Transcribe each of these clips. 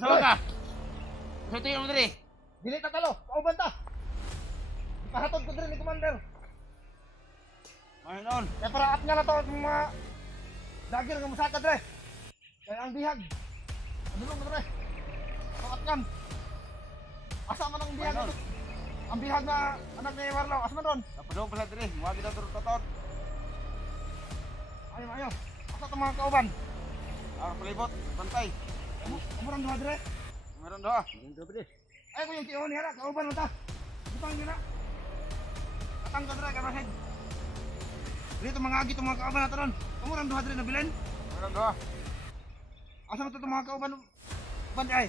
Kasama ka. Gusto tingin mo diri. Dili ta talo, kauban ta. Ipahatod ko diri ni Commander. Mahinoon. Kaya para at nga na to mga dagir nga masakad re. Kaya ang bihag. Ano mo re? At kan. Asa man ang bihag ito? Ang bihag na anak ni Warlaw, asa man doon? Napadong pala diri. Muwagi daw turot-tot. Ayo. Asa to mga kauban? Ara palibot, bantay. Umurang duha dire. Meron doa. Dito diri. Ay ko yung tiyon niya, kauban mo ta. Butang niya na. Katang ka dire, kamahid. Dito mga agi itong mga kauban nato ron. Umurang duha dire na bilin. Meron doa. Asa mo ito mga kauban? Bantay.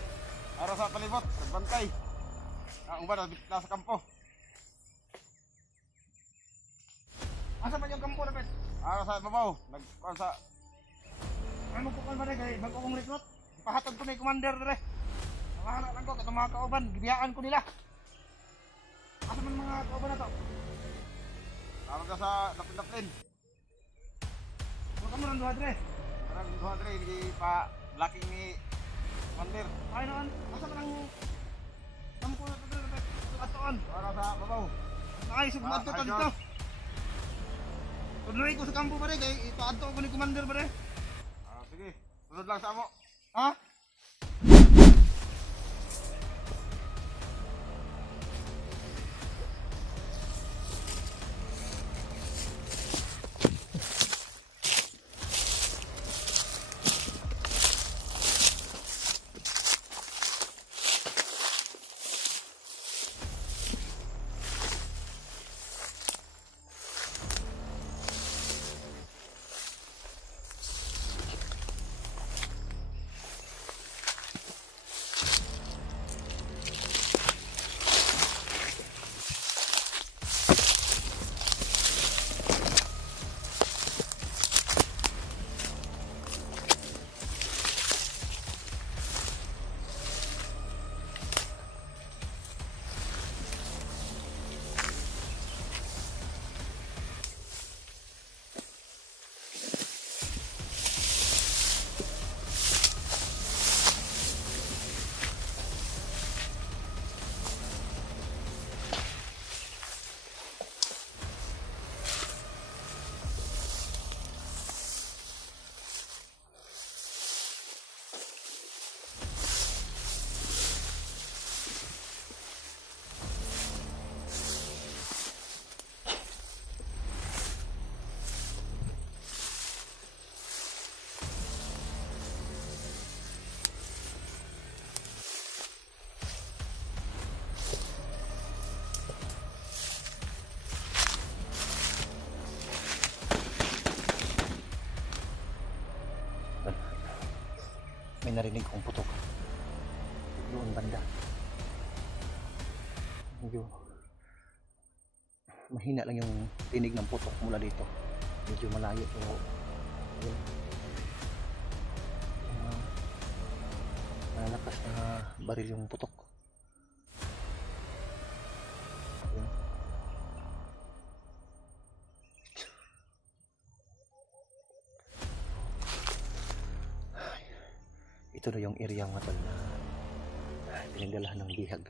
Ara sa palibot, bantay. Ang uban nasa kampo. Asa man yung kampo dapat? Ara sa babaw, nagkuan sa Ano po kan ba kay bago kong recruit? Ipahatod ko na yung commander dire. Nakahala lang ko katong mga kauban, gibiyaan ko nila. Asa man mga kauban na to? ara ka sa daplin-daplin. Huwag ka mo rin duha dire. Meron doa diri di pa blocking ni Commander. Ay noon, asa man ang kampo na to dire dapat? Atoon. Ara sa babaw. Ay, sugmad to dito. Tuloy ko sa kampo ba kay ipaadto ko ni commander ba Sige, sunod lang sa amo. Ha? May narinig kong putok doon banda. Medyo mahina lang yung tinig ng putok mula dito, medyo malayo pero yun, malakas na baril yung putok. Yun. Ito na yung area mga tol na pinagdalahan ng bihag.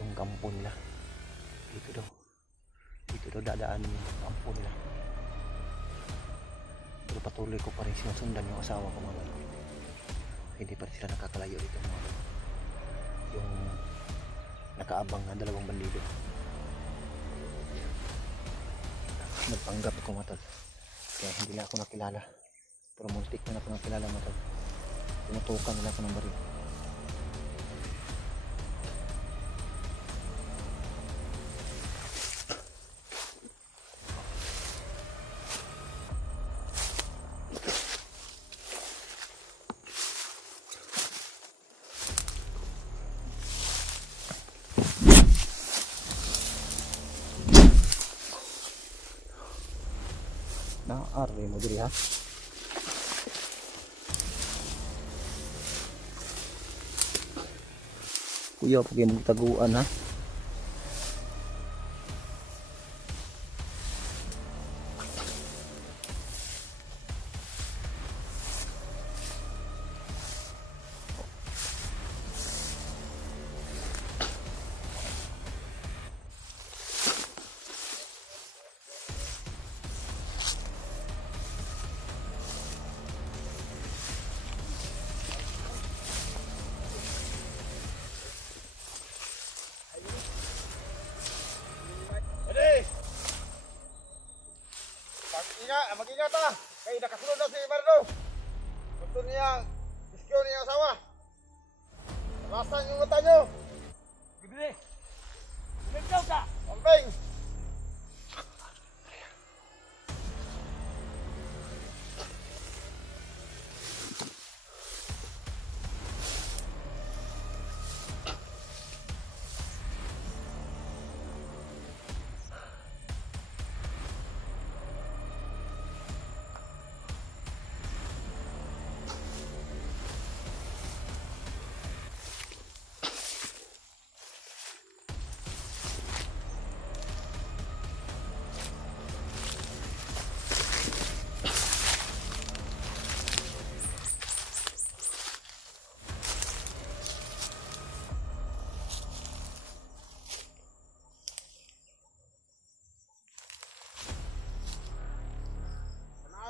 Yung kampo nila. Dito daw dadaan yung kampo nila. Pero patuloy ko pa rin sinusundan yung asawa ko mga tol. Hindi pa rin sila nakakalayo dito mga tol. Yung nakaabang na dalawang bandido. Nagpanggap ako mga tol, kaya hindi na ako nakilala, pero muntik na ako nakilala mga tol. Tinutukan nila ako ng baril. Naarre mo diri ha. Kuya pag yung taguan ha. mag-ingat ha. Kaya nakasunod na si Marlo. Gusto niya, rescue niya asawa. Lasan yung mata nyo. Gede. Ikaw ka. Pamping.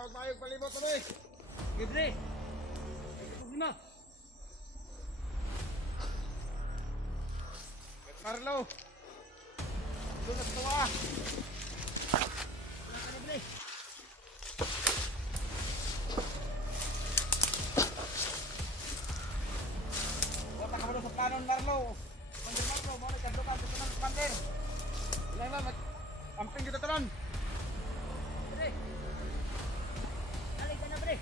Mayog palibot tuloy. Gede. Ikaw na. Carlo. Doon na tuwa. Wala ka mo sa planon Marlo. Pander Marlo, mo na kadto ka sa tanang pander. Ilang na amping kita tanan. Bre. Dali ka na, bre.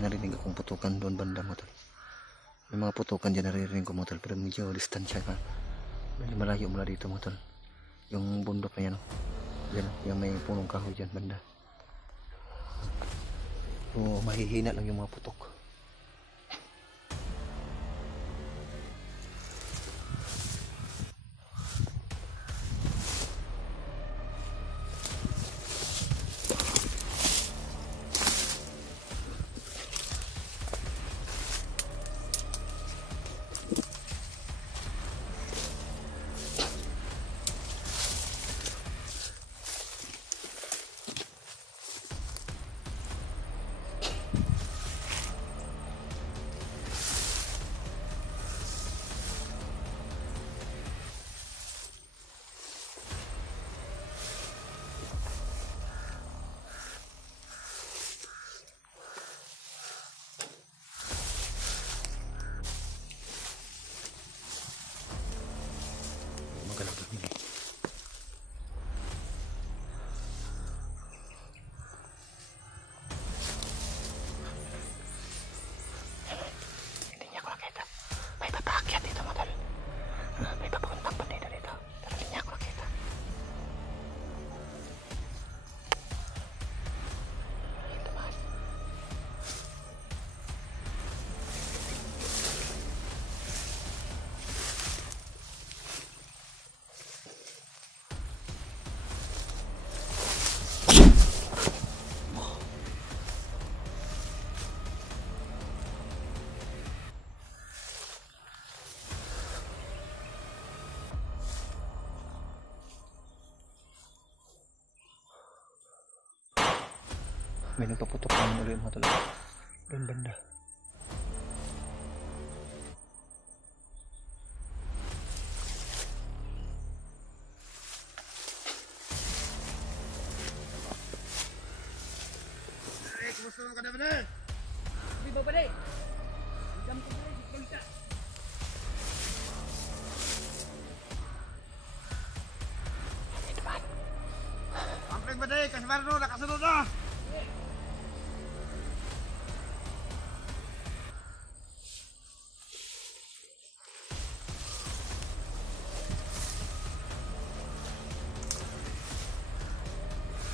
Narinig akong putukan doon banda mo tol. May mga putukan dyan naririnig ko mo tol, pero medyo distansya ka. Medyo malayo mula dito mo tol. Yung bundok na yan, yan yung may punong kahoy dyan banda. So mahihina lang yung mga putok. Magalang kami. Hindi niya ako nakita. May papaakyat dito mo tol. May papakuntang bandito dito. Pero hindi niya ako nakita. Ito man. May nagpaputok naman ulit mga tol. Doon banda. Kumusta naman ka na ba? Di ba, bre? Ikaw ko, bre. Ikaw ka. Ito man. Amping ba day? Kasi Marlo, nakasunod na.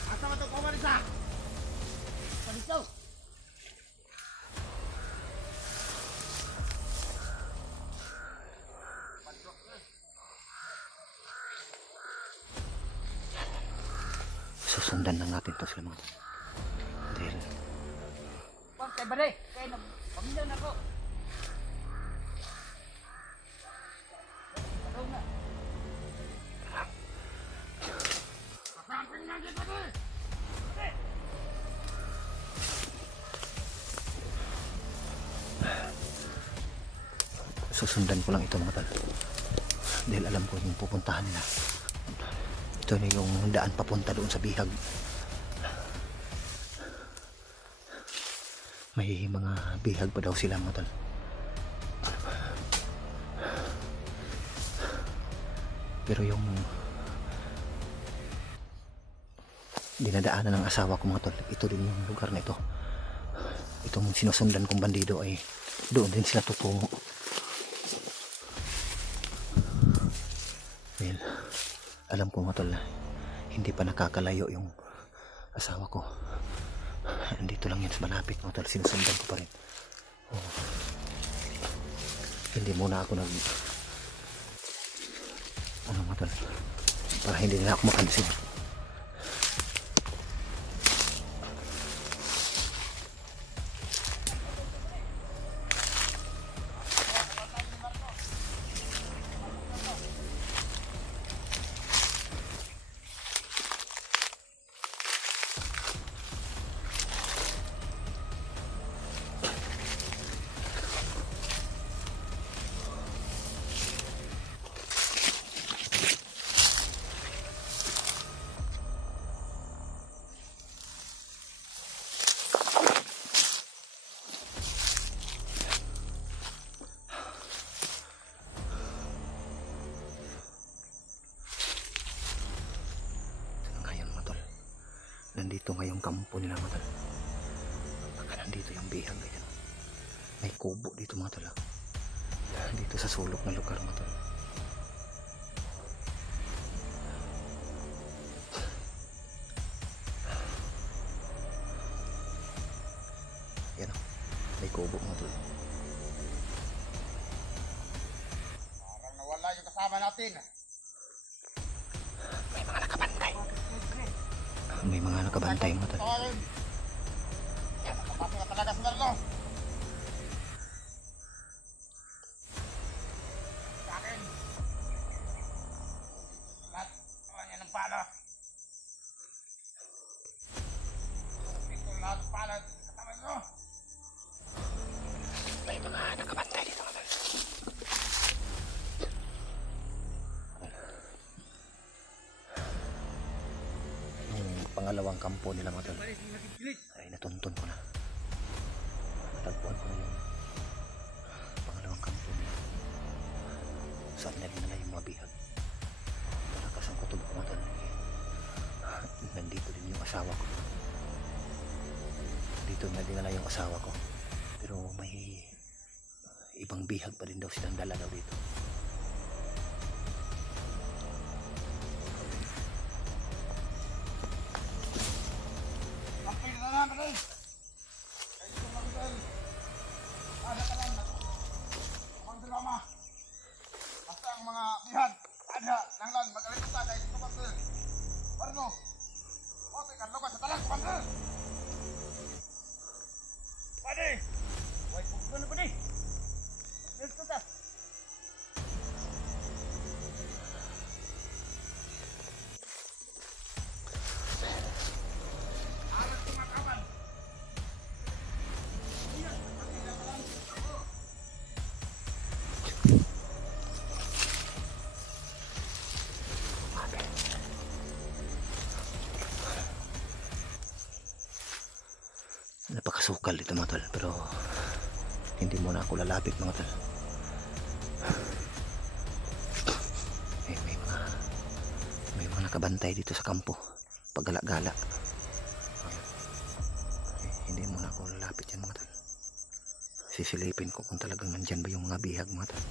Asa mo ito, kumarisa? Palisaw. Susundan lang natin to sila mga tol. Dahil Wag kay bre. Kaya na pamilya na ko. Ikaw na. Amping na dito, bre. Susundan ko lang ito mga tol. Dahil alam ko yung pupuntahan nila. Ito na yung daan papunta doon sa bihag. May mga bihag pa daw sila mga tol. Pero yung dinadaanan ng asawa ko mga tol, ito din yung lugar na ito. Itong sinusundan kong bandido ay doon din sila tutungo. Well, alam ko mga tol na hindi pa nakakalayo yung asawa ko. Andito lang yan sa malapit mga tol, sinusundan ko pa rin. Oh. Hindi muna ako ano mga tol, para hindi nila ako mapansin. Nandito ngayong kampo nila mga tol. Baka nandito yung bihag ganyan. May kubo dito mga tol. Dito sa sulok na lugar mga tol. Yan o. May kubo mga tol. Parang nawala yung kasama natin. May mga nakabantay. May mga nakabantay mga tol. Yan, nakapasok na talaga sila no. Sa akin. Lahat, yan ang pala. Ito lahat pala. Katama nyo. May mga nakabantay dito mga tol. Pangalawang kampo nila mga tol ay natuntun ko na. Natagpuan ko na yung pangalawang kampo nila. Saan na dinala yung mga bihag. Malakas ang kutob ko mga tol. Nandito din yung asawa ko. Dito na dinala yung asawa ko. Pero may ibang bihag pa rin daw silang dala daw dito. Basta ang mga bihag, ada, nanglan, magalit sa kahit ito kapil. Barno, o, ikan lupa sa talang kapil. Pwede! Huwag pagkulo na pwede! Dito ta! Alat kumakaman! Napakasukal ito mga tol, pero hindi muna ako lalapit mga tol. May mga nakabantay dito sa kampo paggala-gala. Hindi muna ako lalapit yan mga tol. Sisilipin ko kung talagang nandyan ba yung mga bihag mga tol.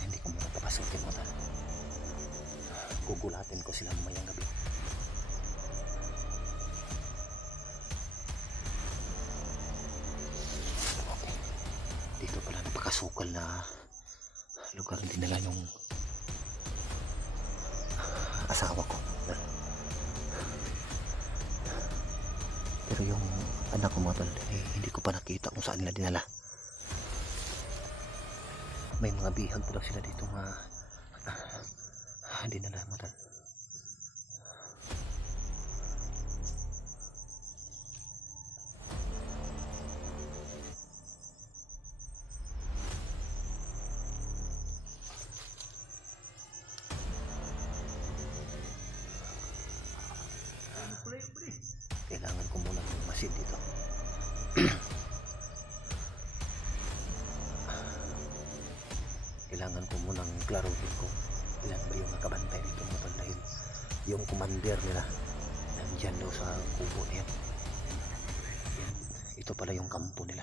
Hindi ko muna papasukin mga tol. Gugulatin ko sila mamayang gabi. Okay. Dito pala napakasukal na lugar din nila yung asawa ko. Pero yung anak ko mga tol, eh, hindi ko pa nakita kung saan nila dinala. May mga bihag po daw sila dito nga dinala mga tol. Kailangan ko muna masin dito. Kailangan ko munang klaruhin ko ilan ba yung nakabantay dito mga tol, dahil yung commander nila nandyan daw sa kubo na yan. Yan, ito pala yung kampo nila.